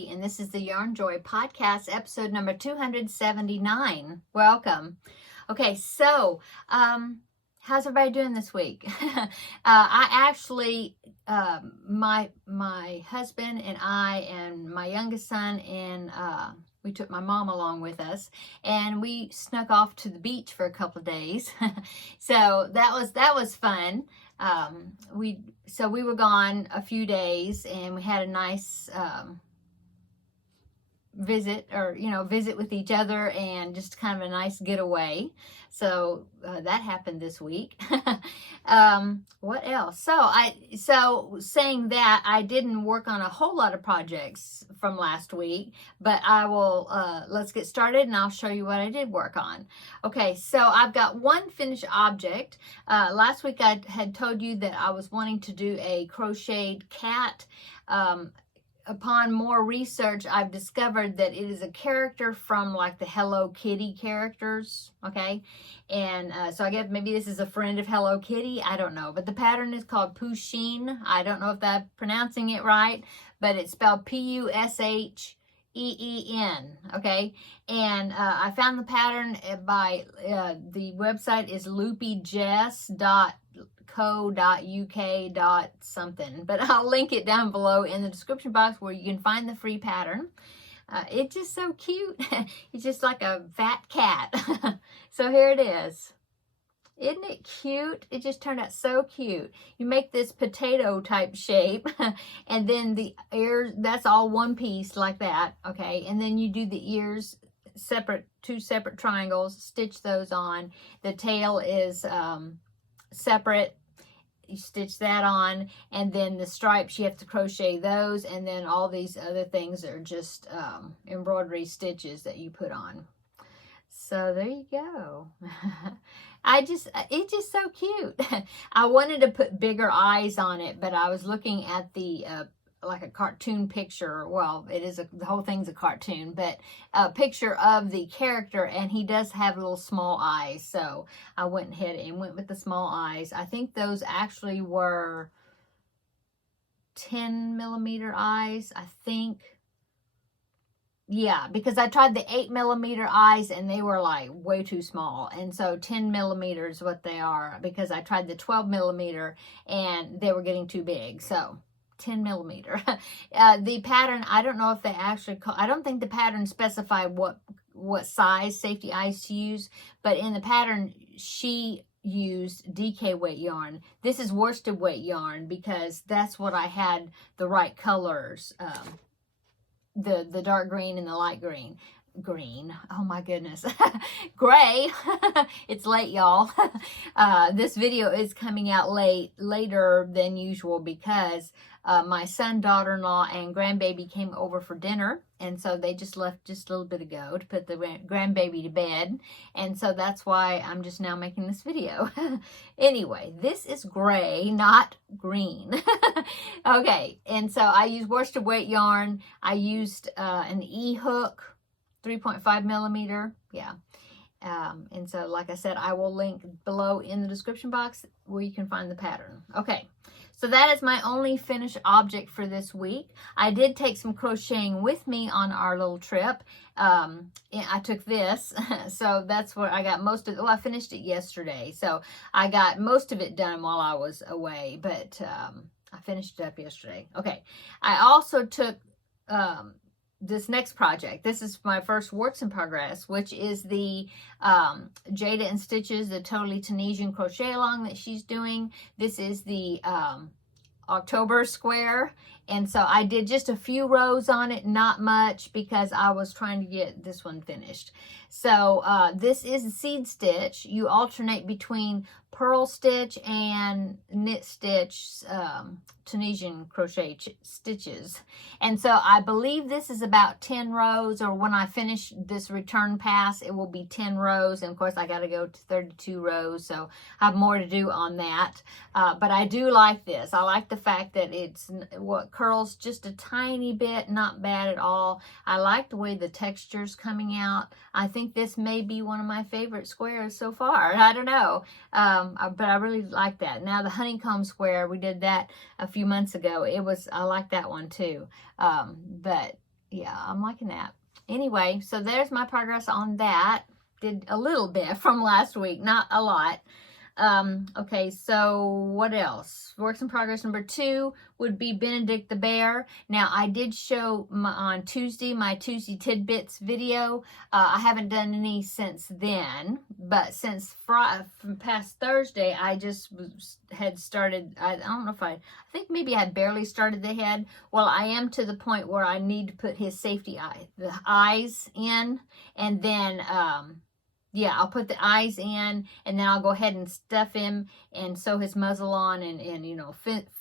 Terri, and this is the Yarnjoy podcast, episode number 279. Welcome. Okay, so how's everybody doing this week? I actually, my husband and I and my youngest son and we took my mom along with us, and we snuck off to the beach for a couple of days. So that was fun. We were gone a few days, and we had a nice visit with each other, and just kind of a nice getaway. So that happened this week. What else? So saying that, I didn't work on a whole lot of projects from last week, but I will, let's get started and I'll show you what I did work on. Okay, so I've got one finished object. Last week I had told you that I was wanting to do a crocheted cat. Upon more research, I've discovered that it is a character from like the Hello Kitty characters, okay? And so I guess maybe this is a friend of Hello Kitty, I don't know. But the pattern is called Pusheen. I don't know if I'm pronouncing it right, but it's spelled Pusheen, okay? And I found the pattern by, the website is loopyjess.co.uk something, but I'll link it down below in the description box where you can find the free pattern. It's just so cute. It's just like a fat cat. So here it is. Isn't it cute? It just turned out so cute. You make this potato type shape, and then the ears, that's all one piece like that, okay? And then you do the ears separate, two separate triangles, stitch those on. The tail is separate. You stitch that on, and then the stripes, you have to crochet those, and then all these other things are just embroidery stitches that you put on. So there you go. It's just so cute. I wanted to put bigger eyes on it, but I was looking at the like a cartoon picture. Well, the whole thing's a cartoon, but a picture of the character, and he does have little small eyes. So I went ahead and went with the small eyes. I think those actually were 10mm eyes, I think. Yeah, because I tried the 8mm eyes and they were like way too small. And so 10mm is what they are, because I tried the 12mm and they were getting too big. So 10mm. The pattern, I don't know if they actually I don't think the pattern specified what size safety eyes to use, but in the pattern she used DK weight yarn. This is worsted weight yarn because that's what I had the right colors. The dark green and the light green. Oh my goodness. Gray. It's late, y'all. This video is coming out later than usual because my son, daughter-in-law, and grandbaby came over for dinner, and so they just left just a little bit ago to put the grandbaby to bed, and so that's why I'm just now making this video. Anyway, this is gray, not green. Okay, and so I used worsted weight yarn. I used an E-hook, 3.5mm, yeah. And so, like I said, I will link below in the description box where you can find the pattern. Okay, so that is my only finished object for this week. I did take some crocheting with me on our little trip. I took this, so that's where I got most of it. Well, I finished it yesterday, so I got most of it done while I was away, but I finished it up yesterday. Okay, I also took this next project. This is my first works in progress, which is the Jayda and Stitches, the totally Tunisian crochet along that she's doing. This is the October square, and so I did just a few rows on it, not much, because I was trying to get this one finished. So this is a seed stitch. You alternate between purl stitch and knit stitch, Tunisian crochet stitches. And so I believe this is about 10 rows, or when I finish this return pass, it will be 10 rows. And of course I got to go to 32 rows, so I have more to do on that. But I do like this. I like the fact that it's what curls just a tiny bit, not bad at all. I like the way the texture's coming out. I think this may be one of my favorite squares so far. I don't know. But I really like that. Now the honeycomb square, we did that a few months ago. I like that one too. But Yeah, I'm liking that. Anyway, so there's my progress on that. Did a little bit from last week, not a lot. Okay, so what else? Works in progress number 2 would be Benedict the bear. Now, I did show on Tuesday, my Tuesday Tidbits video. I haven't done any since then, but since from past Thursday, I just had started, I don't know if I think maybe I barely started the head. Well, I am to the point where I need to put his safety the eyes in, and then, yeah, I'll put the eyes in, and then I'll go ahead and stuff him and sew his muzzle on and you know,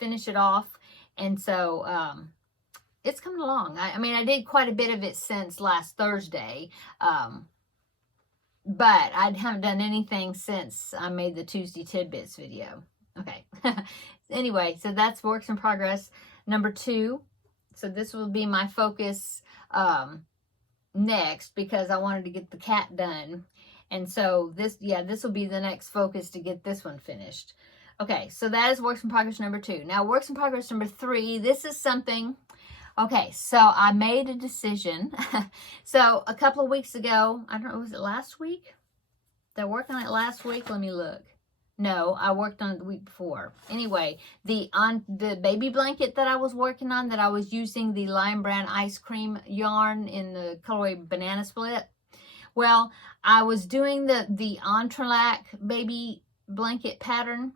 finish it off. And so it's coming along. I mean, I did quite a bit of it since last Thursday, but I haven't done anything since I made the Tuesday Tidbits video. Okay. Anyway, so that's works in progress number 2. So this will be my focus next, because I wanted to get the cat done. And so this will be the next focus to get this one finished. Okay, so that is works in progress number 2. Now, works in progress number 3, this is something. Okay, so I made a decision. So a couple of weeks ago, I don't know, was it last week? Did I work on it last week? Let me look. No, I worked on it the week before. Anyway, on the baby blanket that I was working on, that I was using the Lion Brand ice cream yarn in the colorway Banana Split. Well, I was doing the entrelac baby blanket pattern.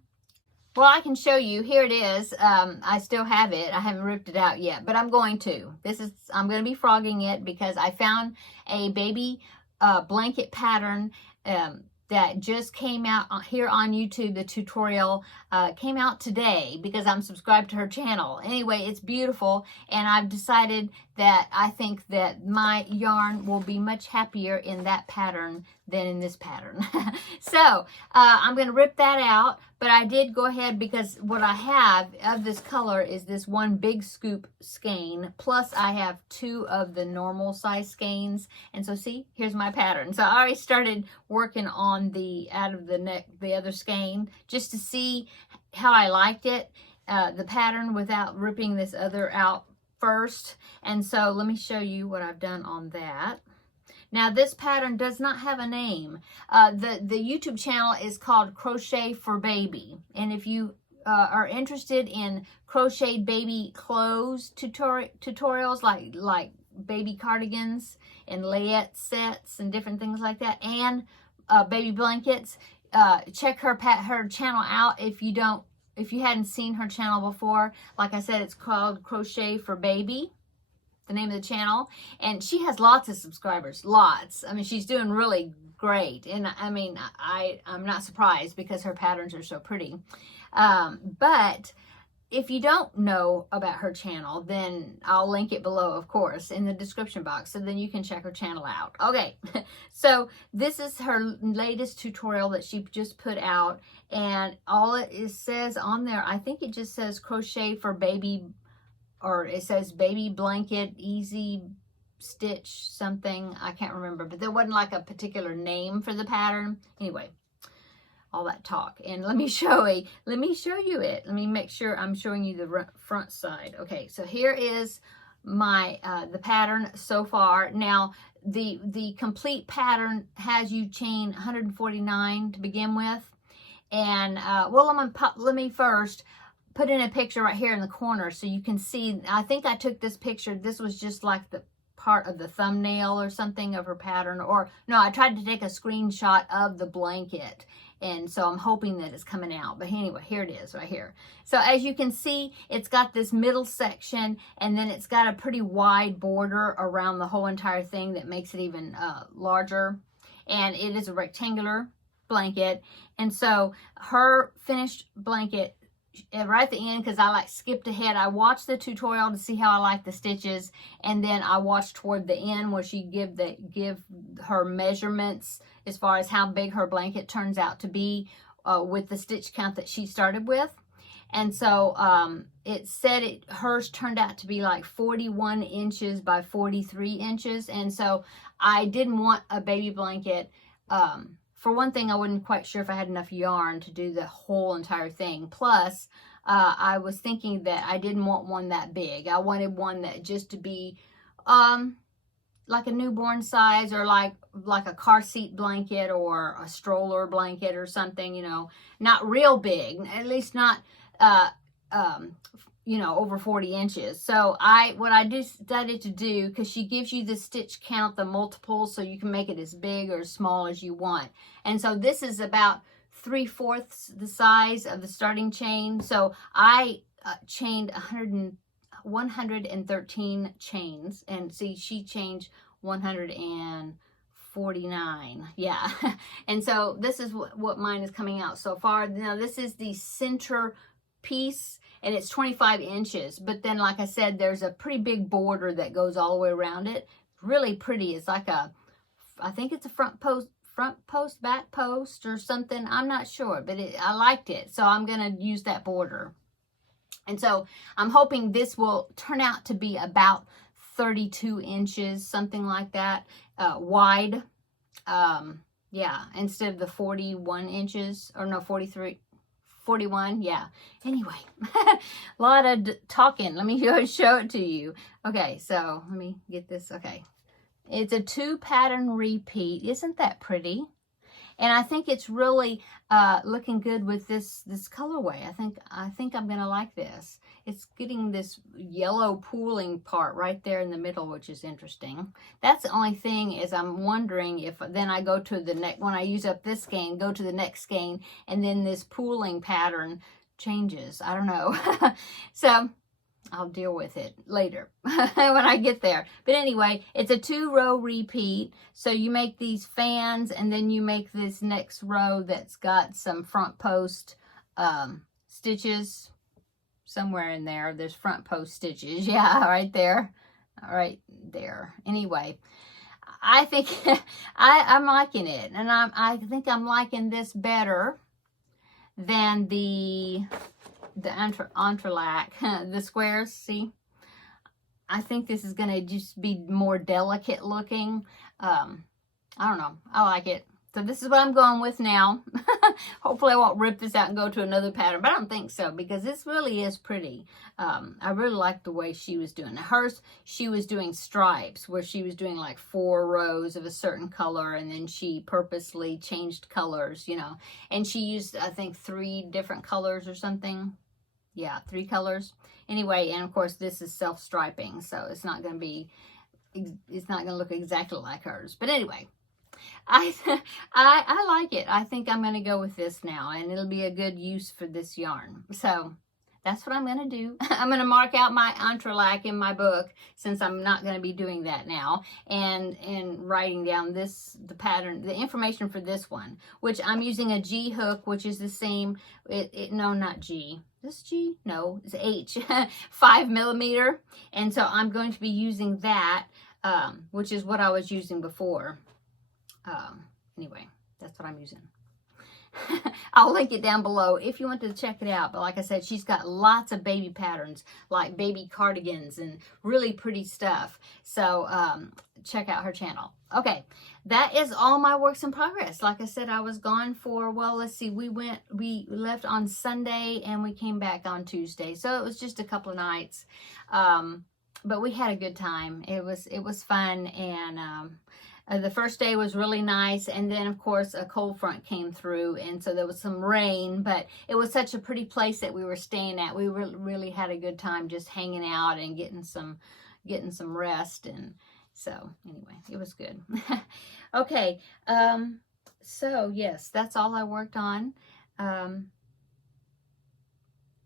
Well, I can show you. Here it is. I still have it. I haven't ripped it out yet, but I'm going to. I'm going to be frogging it because I found a baby blanket pattern that just came out here on YouTube. The tutorial came out today because I'm subscribed to her channel. Anyway, it's beautiful, and I've decided that I think that my yarn will be much happier in that pattern than in this pattern. So I'm going to rip that out, but I did go ahead because what I have of this color is this one big scoop skein, plus I have 2 of the normal size skeins. And so see, here's my pattern. So I already started working on the other skein just to see how I liked it, the pattern, without ripping this other out first. And so let me show you what I've done on that. Now, this pattern does not have a name. The YouTube channel is called Crochet for Baby. And if you are interested in crocheted baby clothes tutorials, like baby cardigans and layette sets and different things like that, and baby blankets, check her channel out if you hadn't seen her channel before. Like I said, it's called Crochet for Baby, the name of the channel, and she has lots of subscribers, lots. I mean, she's doing really great, and I mean, I'm not surprised because her patterns are so pretty. But if you don't know about her channel, then I'll link it below, of course, in the description box, so then you can check her channel out. Okay, so this is her latest tutorial that she just put out, and all it says on there, I think it just says Crochet for Baby, or it says Baby Blanket Easy Stitch something. I can't remember, but there wasn't like a particular name for the pattern. Anyway, all that talk, and let me show you it. Let me make sure I'm showing you the front side. Okay, so here is my the pattern so far. Now the complete pattern has you chain 149 to begin with, and well, let me first put in a picture right here in the corner so you can see. I think I took this picture. This was just like the part of the thumbnail or something of her pattern, or no, I tried to take a screenshot of the blanket, and so I'm hoping that it's coming out. But anyway, here it is right here. So as you can see, it's got this middle section, and then it's got a pretty wide border around the whole entire thing that makes it even larger, and it is a rectangular blanket. And so her finished blanket, right at the end, because I skipped ahead, I watched the tutorial to see how I like the stitches, and then I watched toward the end where she give her measurements as far as how big her blanket turns out to be with the stitch count that she started with. And so it said hers turned out to be like 41 inches by 43 inches, and so I didn't want a baby blanket. For one thing, I wasn't quite sure if I had enough yarn to do the whole entire thing. Plus, I was thinking that I didn't want one that big. I wanted one that just to be like a newborn size, or like a car seat blanket or a stroller blanket or something, you know, not real big, at least not, you know, over 40 inches. So what I decided to do, because she gives you the stitch count, the multiples, so you can make it as big or as small as you want. And so this is about 3/4 the size of the starting chain. So I chained 113 chains, and see, she changed 149. Yeah. And so this is what mine is coming out so far. Now this is the center piece, and it's 25 inches, but then, like I said, there's a pretty big border that goes all the way around it. Really pretty. It's like I think it's a front post, back post or something. I'm not sure, but I liked it, so I'm gonna use that border. And so I'm hoping this will turn out to be about 32 inches, something like that, wide. Yeah, instead of the 41 inches, or no, 41, yeah. Anyway, a lot of talking. Let me show it to you. Okay, so let me get this. Okay, it's a 2 pattern repeat. Isn't that pretty? And I think it's really looking good with this colorway. I think I'm gonna like this. It's getting this yellow pooling part right there in the middle, which is interesting. That's the only thing, is I'm wondering if then I go to the next, when I use up this skein, go to the next skein, and then this pooling pattern changes. I don't know. So I'll deal with it later when I get there. But anyway, it's a 2-row repeat. So you make these fans, and then you make this next row that's got some front post stitches somewhere in there. There's front post stitches. Yeah, right there. Right there. Anyway, I think I'm liking it. And I think I'm liking this better than the entrelac, the squares. See, I think this is going to just be more delicate looking. I don't know. I like it. So this is what I'm going with now. Hopefully I won't rip this out and go to another pattern, but I don't think so, because this really is pretty. I really like the way she was doing it. Hers, she was doing stripes, where she was doing like 4 rows of a certain color, and then she purposely changed colors, you know, and she used, I think, 3 different colors or something. Yeah, 3 colors. Anyway, and of course this is self-striping, so it's not going to look exactly like hers. But anyway, I like it. I think I'm going to go with this now, and it'll be a good use for this yarn. So that's what I'm going to do. I'm going to mark out my entrelac in my book, since I'm not going to be doing that now, and writing down the pattern, the information for this one, which I'm using a G hook, which is the same. No, not G. This G? No, it's H. 5mm. And so I'm going to be using that, which is what I was using before. Anyway, that's what I'm using. I'll link it down below if you want to check it out. But like I said, she's got lots of baby patterns, like baby cardigans and really pretty stuff. So check out her channel. Okay, that is all my works in progress. Like I said, I was gone for, well, let's see, we left on Sunday and we came back on Tuesday. So it was just a couple of nights. But we had a good time. It was fun, and the first day was really nice, and then of course a cold front came through, and so there was some rain, but it was such a pretty place that we were staying at. We really had a good time just hanging out and getting some rest, and so anyway, it was good. Okay, so yes, that's all I worked on. I'm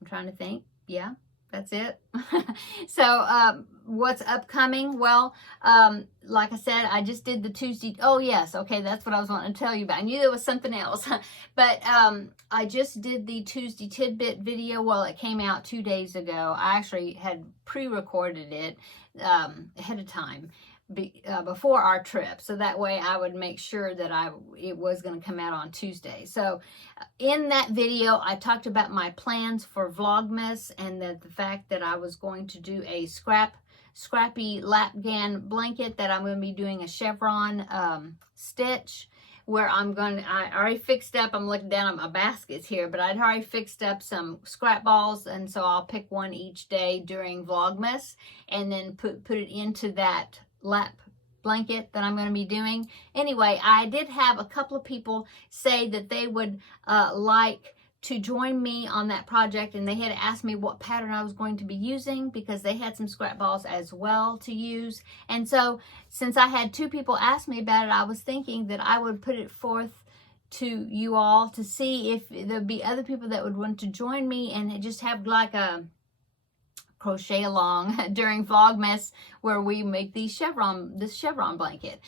trying to think. Yeah, that's it. So what's upcoming? Well, like I said, I just did the Tuesday. Oh yes, okay, that's what I was wanting to tell you about. I knew there was something else. But I just did the Tuesday tidbit video. Well, it came out 2 days ago. I actually had pre-recorded it ahead of time, before our trip, so that way I would make sure that it was going to come out on Tuesday. So in that video, I talked about my plans for Vlogmas, and the fact that I was going to do a scrappy lapgan blanket, that I'm going to be doing a chevron stitch where I already fixed up, I'm looking down at my baskets here, but I'd already fixed up some scrap balls, and so I'll pick one each day during Vlogmas and then put it into that lap blanket that I'm going to be doing. Anyway, I did have a couple of people say that they would like to join me on that project, and they had asked me what pattern I was going to be using because they had some scrap balls as well to use. And so since I had 2 people ask me about it, I was thinking that I would put it forth to you all to see if there'd be other people that would want to join me and just have like a crochet along during Vlogmas where we make this chevron blanket.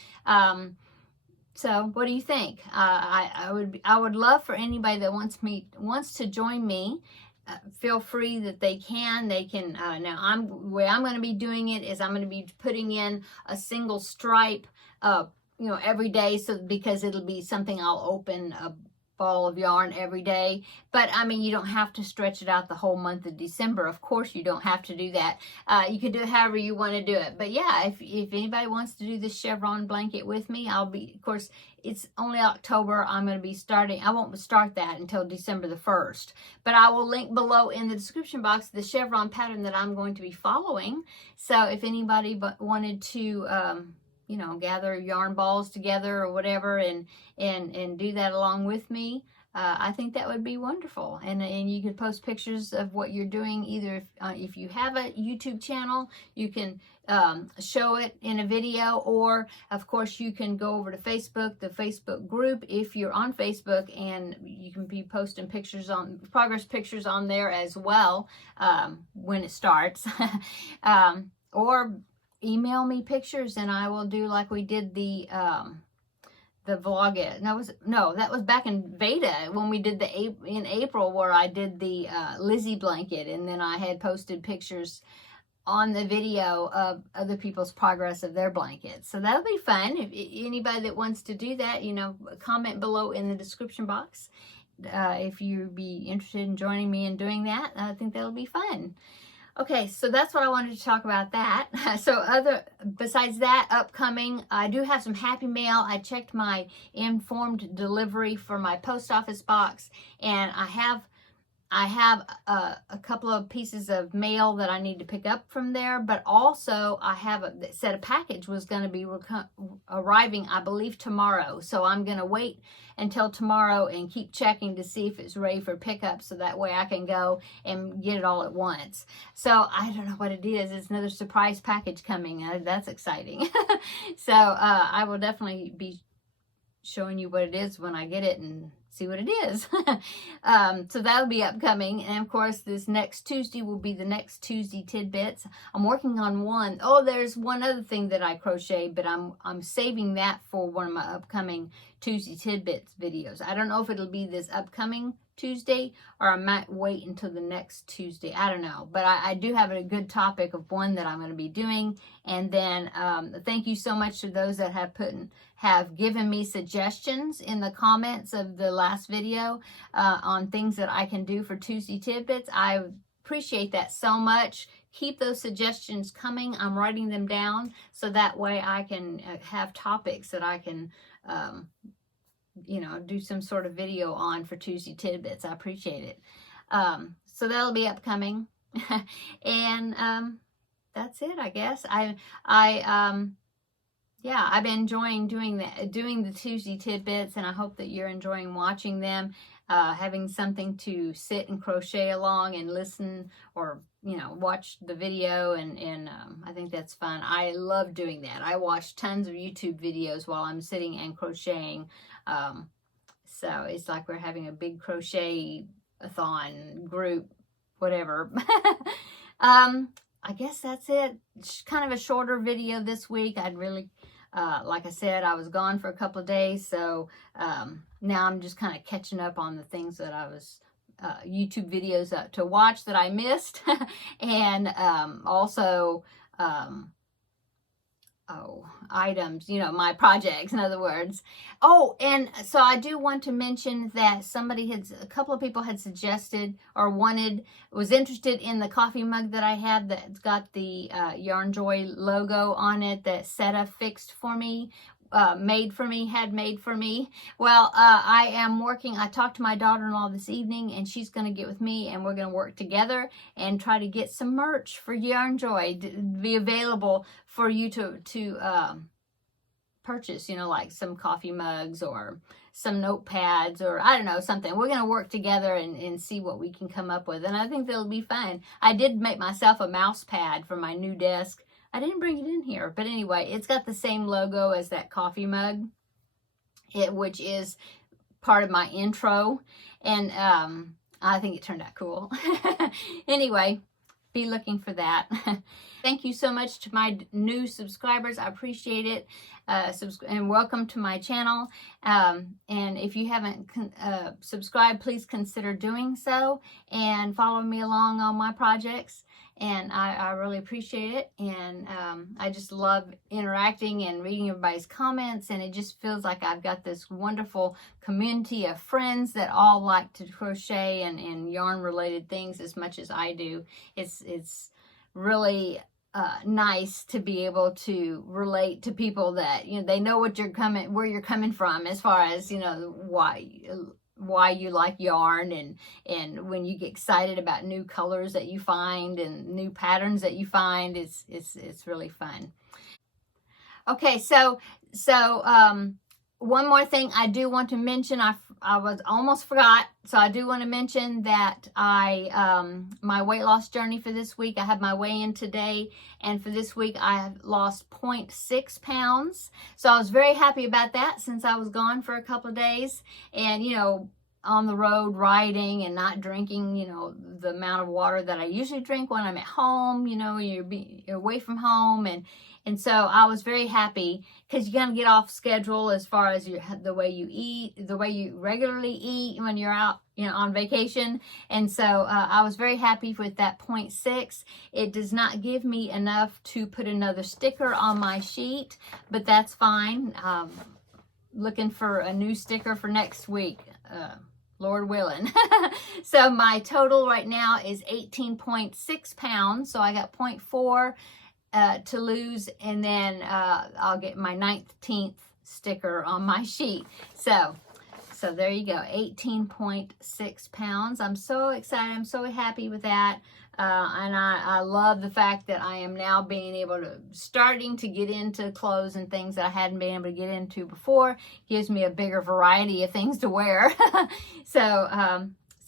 So what do you think? I would love for anybody that wants to join me. Feel free that they can. Now the way I'm going to be doing it is I'm going to be putting in a single stripe, every day, so because it'll be something I'll open a ball of yarn every day. But I mean, you don't have to stretch it out the whole month of December. Of course, you don't have to do that. You can do it however you want to do it. But yeah, if anybody wants to do this chevron blanket with me, of course, it's only October. I'm going to be starting. I won't start that until December the 1st. But I will link below in the description box the chevron pattern that I'm going to be following. So if anybody wanted to gather yarn balls together or whatever and do that along with me, I think that would be wonderful. And you could post pictures of what you're doing. Either if you have a YouTube channel, you can show it in a video, or of course you can go over to Facebook, the Facebook group, if you're on Facebook, and you can be posting progress pictures on there as well when it starts. Or email me pictures and I will do like we did the vlog. That was back in Veda when we did in April, where I did the Lizzie blanket, and then I had posted pictures on the video of other people's progress of their blankets. So that'll be fun. If anybody that wants to do that, comment below in the description box if you'd be interested in joining me in doing that. I think that'll be fun. Okay, so that's what I wanted to talk about that. So besides that, upcoming, I do have some happy mail. I checked my informed delivery for my post office box, and I have a couple of pieces of mail that I need to pick up from there, but also I have said a package was going to be arriving, I believe, tomorrow. So I'm going to wait until tomorrow and keep checking to see if it's ready for pickup, so that way I can go and get it all at once. So I don't know what it is. It's another surprise package coming. That's exciting. So I will definitely be showing you what it is when I get it and see what it is. So that'll be upcoming. And of course, this next Tuesday will be the next Tuesday tidbits. I'm working on one. Oh, there's one other thing that I crochet, but I'm saving that for one of my upcoming Tuesday tidbits videos. I don't know if it'll be this upcoming Tuesday or I might wait until the next Tuesday. I don't know, but I do have a good topic of one that I'm going to be doing. And then thank you so much to those that have given me suggestions in the comments of the last video on things that I can do for Tuesday tidbits. I appreciate that so much. Keep those suggestions coming. I'm writing them down so that way I can have topics that I can do some sort of video on for Tuesday tidbits. I appreciate it. So that'll be upcoming. And that's it, I guess. I've been enjoying doing the Tuesday tidbits, and I hope that you're enjoying watching them, having something to sit and crochet along and listen, or watch the video, and I think that's fun. I love doing that. I watch tons of YouTube videos while I'm sitting and crocheting. So it's like we're having a big crochet-a-thon group, whatever. I guess that's it. It's kind of a shorter video this week. I'd really, like I said, I was gone for a couple of days, so now I'm just kind of catching up on the things that I was, YouTube videos to watch that I missed, and also, items, my projects, in other words. Oh, and so I do want to mention that a couple of people had suggested or was interested in the coffee mug that I have that's got the Yarnjoy logo on it that Seta fixed for me made for me, had made for me. Well, I am working. I talked to my daughter-in-law this evening, and she's going to get with me, and we're going to work together and try to get some merch for Yarnjoy to be available for you to purchase, you know, like some coffee mugs or some notepads or I don't know, something. We're going to work together and see what we can come up with. And I think that'll be fun. I did make myself a mouse pad for my new desk. I didn't bring it in here, but anyway, it's got the same logo as that coffee mug, which is part of my intro. And I think it turned out cool. Anyway, be looking for that. Thank you so much to my new subscribers. I appreciate it. And welcome to my channel. And if you haven't subscribed, please consider doing so and follow me along on my projects. And I really appreciate it. And I just love interacting and reading everybody's comments. And it just feels like I've got this wonderful community of friends that all like to crochet and yarn related things as much as I do. It's really nice to be able to relate to people that, you know, they know what where you're coming from as far as, you know, why you like yarn and when you get excited about new colors that you find and new patterns that you find, it's really fun. Okay, so one more thing I do want to mention, I was almost forgot, so I do want to mention that my weight loss journey for this week, I had my weigh-in today, and for this week I have lost 0.6 pounds. So I was very happy about that since I was gone for a couple of days, and you know, on the road riding and not drinking, you know, the amount of water that I usually drink when I'm at home, you know, you're away from home, and so I was very happy because you're going to get off schedule as far as the way you eat, the way you regularly eat when you're out, you know, on vacation. And so I was very happy with that 0.6. It does not give me enough to put another sticker on my sheet, but that's fine. Looking for a new sticker for next week, Lord willing. So my total right now is 18.6 pounds. So I got 0.4 to lose, and then I'll get my 19th sticker on my sheet. So there you go, 18.6 pounds. I'm so excited. I'm so happy with that. And I love the fact that I am now starting to get into clothes and things that I hadn't been able to get into before. Gives me a bigger variety of things to wear. So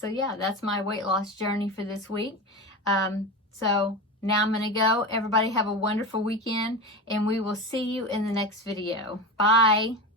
yeah, that's my weight loss journey for this week. So now I'm going to go. Everybody have a wonderful weekend, and we will see you in the next video. Bye.